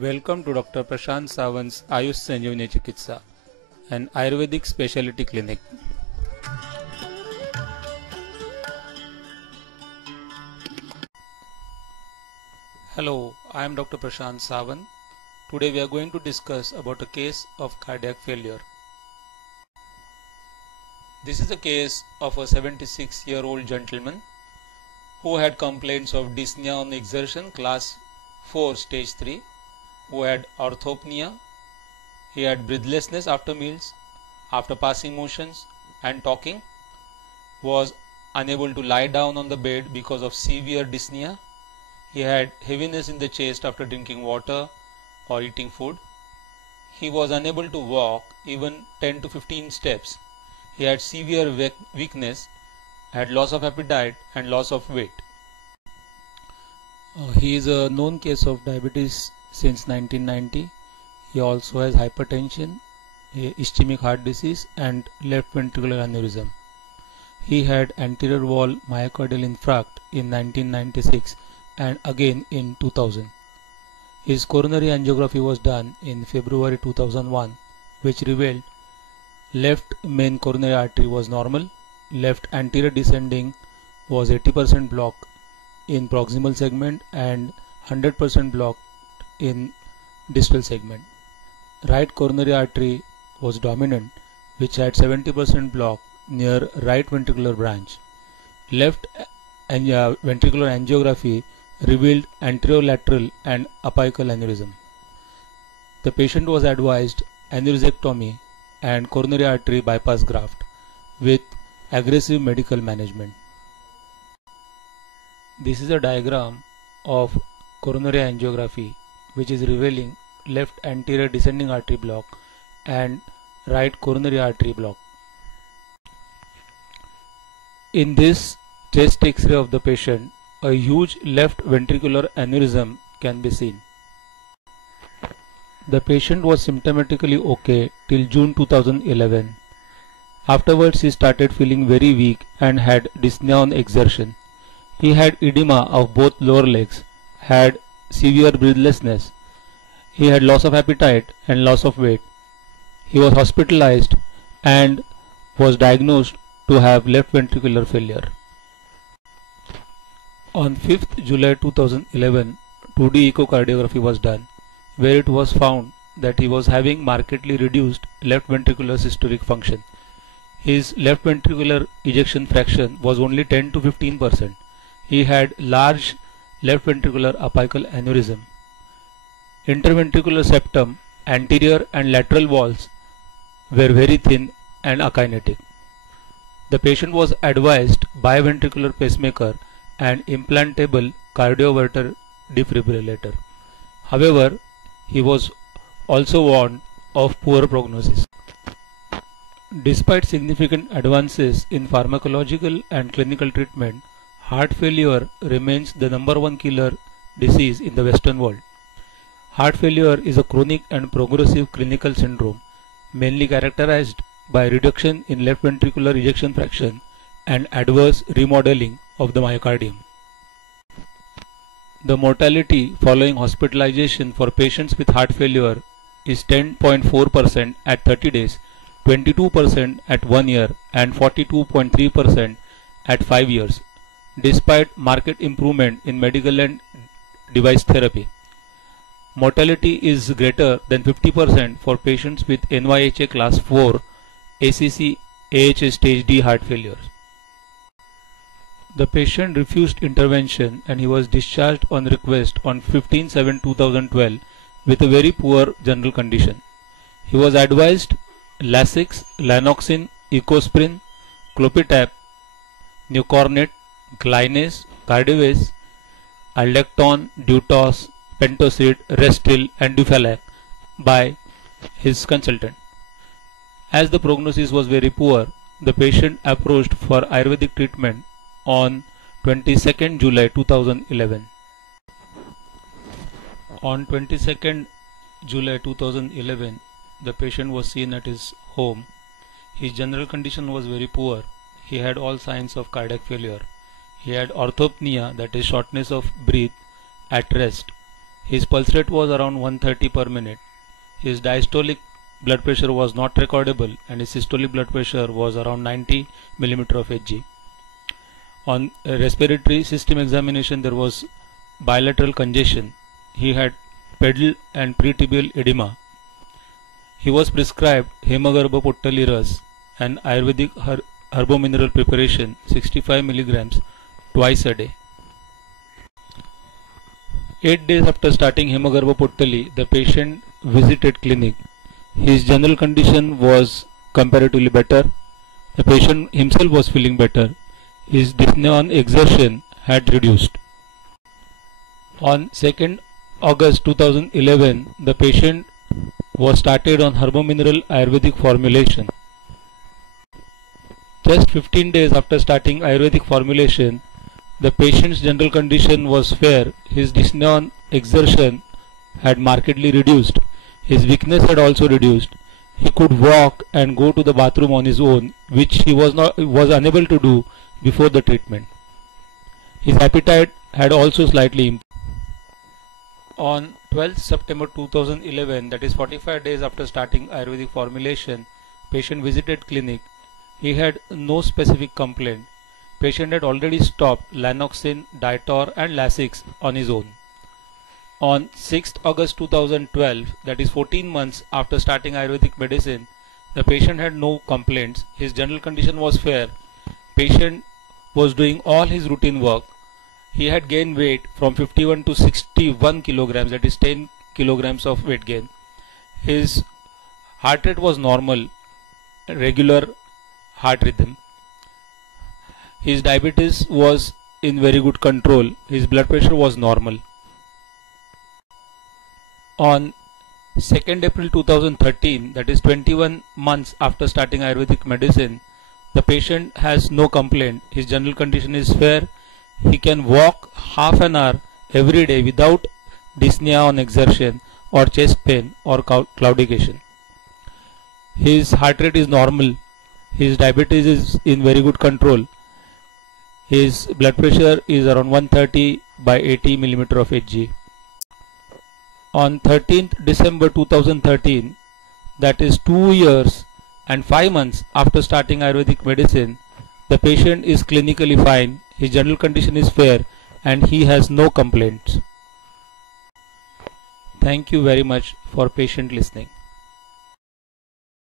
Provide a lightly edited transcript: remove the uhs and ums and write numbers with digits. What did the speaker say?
Welcome to Dr. Prashant Sawant's Ayush Sanjeevani Chikitsa, an Ayurvedic specialty clinic. Hello, I am Dr. Prashant Sawant. Today we are going to discuss about a case of cardiac failure. This is a case of a 76-year-old gentleman who had complaints of dyspnoea on exertion class 4 stage 3, who had orthopnea. He had breathlessness after meals, after passing motions and talking, was unable to lie down on the bed because of severe dyspnea. He had heaviness in the chest after drinking water or eating food. He was unable to walk even 10 to 15 steps. He had severe weakness, had loss of appetite and loss of weight. He is a known case of diabetes since 1990. He also has hypertension, ischemic heart disease and left ventricular aneurysm. He had anterior wall myocardial infarct in 1996 and again in 2000. His coronary angiography was done in February 2001, which revealed left main coronary artery was normal, left anterior descending was 80% blocked in proximal segment and 100% blocked in distal segment. Right coronary artery was dominant, which had 70% block near right ventricular branch. Left ventricular angiography revealed anterolateral and apical aneurysm. The patient was advised aneurysectomy and coronary artery bypass graft with aggressive medical management. This is a diagram of coronary angiography, which is revealing left anterior descending artery block and right coronary artery block. In this chest X-ray of the patient, a huge left ventricular aneurysm can be seen. The patient was symptomatically okay till June 2011. Afterwards he started feeling very weak and had dyspnea on exertion. He had edema of both lower legs, had severe breathlessness. He had loss of appetite and loss of weight. He was hospitalized and was diagnosed to have left ventricular failure. On 5th July 2011, 2D echocardiography was done, where it was found that he was having markedly reduced left ventricular systolic function. His left ventricular ejection fraction was only 10 to 15%. He had large left ventricular apical aneurysm. Interventricular septum, anterior and lateral walls were very thin and akinetic. The patient was advised biventricular pacemaker and implantable cardioverter defibrillator. However, he was also warned of poor prognosis. Despite significant advances in pharmacological and clinical treatment, heart failure remains the #1 killer disease in the Western world. Heart failure is a chronic and progressive clinical syndrome, mainly characterized by reduction in left ventricular ejection fraction and adverse remodeling of the myocardium. The mortality following hospitalization for patients with heart failure is 10.4% at 30 days, 22% at 1 year and 42.3% at 5 years, despite marked improvement in medical and device therapy. Mortality is greater than 50% for patients with NYHA class 4 ACC AHA stage D heart failure. The patient refused intervention and he was discharged on request on 15/7/2012 with a very poor general condition. He was advised Lasix, Lanoxin, Ecosprin, Clopidogrel, Nucornate, Glynas, Cardiovascular, Aldactone, Dutos, Pentoside, Restil and Dufalac by his consultant. As the prognosis was very poor, the patient approached for Ayurvedic treatment on 22nd July 2011. On 22nd July 2011, the patient was seen at his home. His general condition was very poor. He had all signs of cardiac failure. He had orthopnea, that is shortness of breath at rest. His pulse rate was around 130 per minute. His diastolic blood pressure was not recordable and his systolic blood pressure was around 90 mm of Hg. On respiratory system examination, there was bilateral congestion. He had pedal and pretibial edema. He was prescribed Hemagarbha Pottali Ras, an Ayurvedic herbomineral preparation, 65 mg twice a day. 8 days after starting Hemagarbha Pottali, the patient visited clinic. His general condition was comparatively better. The patient himself was feeling better. His dyspnea on exertion had reduced. On 2nd August 2011, the patient was started on herbomineral Ayurvedic formulation. Just 15 days after starting Ayurvedic formulation, the patient's general condition was fair. His dyspnea on exertion had markedly reduced. His weakness had also reduced. He could walk and go to the bathroom on his own, which he was unable to do before the treatment. His appetite had also slightly improved. On 12th September 2011, that is 45 days after starting Ayurvedic formulation, patient visited clinic. He had no specific complaint. Patient had already stopped Lanoxin, Ditor and Lasix on his own. On 6th August 2012, that is 14 months after starting Ayurvedic medicine, the patient had no complaints. His general condition was fair. Patient was doing all his routine work. He had gained weight from 51 to 61 kilograms, that is 10 kilograms of weight gain. His heart rate was normal, regular heart rhythm. His diabetes was in very good control. His blood pressure was normal. On 2nd April 2013, that is 21 months after starting Ayurvedic medicine, the patient has no complaint. His general condition is fair. He can walk half an hour every day without dyspnea on exertion or chest pain or claudication. His heart rate is normal. His diabetes is in very good control. His blood pressure is around 130 by 80 mm of Hg. On 13th December 2013, that is 2 years and 5 months after starting Ayurvedic medicine, the patient is clinically fine. His general condition is fair and he has no complaints. Thank you very much for patient listening.